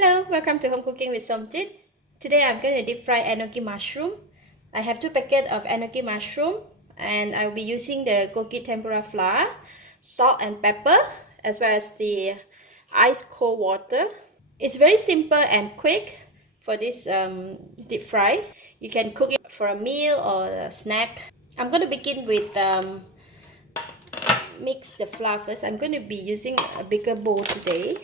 Hello, welcome to Home Cooking with Somjit. Today I'm going to deep fry enoki mushroom. I have 2 packets of enoki mushroom and I'll be using the gogi tempura flour, salt and pepper, as well as the ice cold water. It's very simple and quick for this deep fry. You can cook it for a meal or a snack. I'm going to begin with mix the flour first. I'm going to be using a bigger bowl today.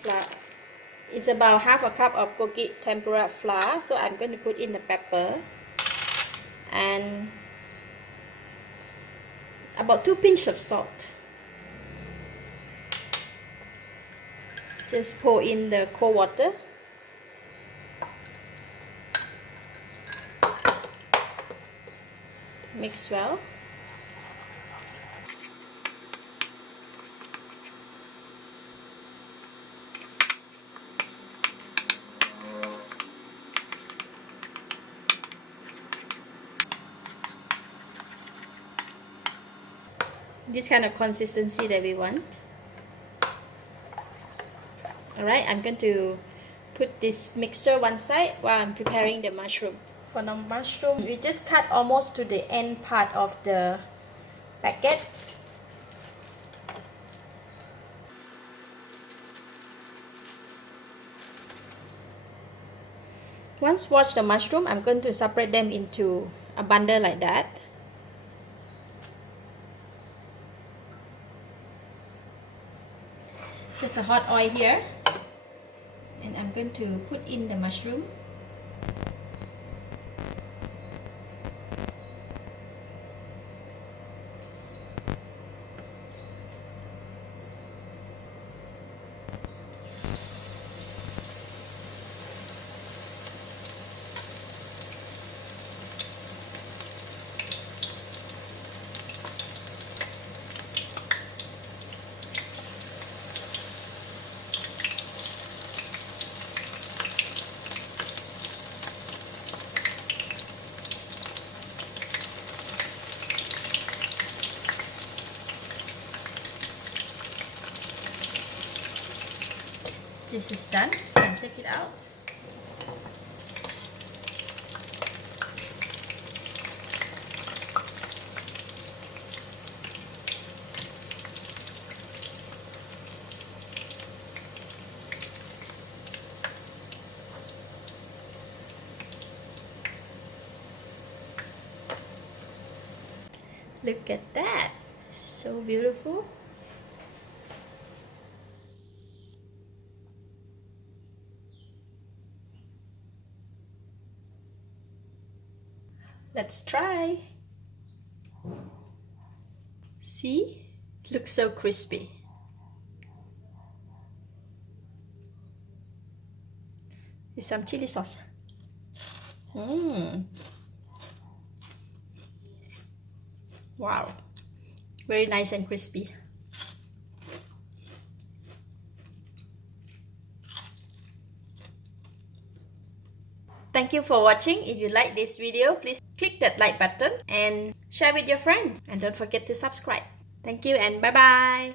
Flour. It's about half a cup of gogi tempura flour, so I'm going to put in the pepper and about 2 pinches of salt. Just pour in the cold water. Mix well. This kind of consistency that we want. Alright, I'm going to put this mixture one side while I'm preparing the mushroom. For the mushroom, we just cut almost to the end part of the packet. Once washed the mushroom, I'm going to separate them into a bundle like that. There's a hot oil here, and I'm going to put in the mushroom. This is done. You can take it out. Look at that. So beautiful. Let's try. See? It looks so crispy. With some chili sauce. Wow. Very nice and crispy. Thank you for watching. If you like this video, please click that like button and share with your friends. And don't forget to subscribe. Thank you and bye-bye.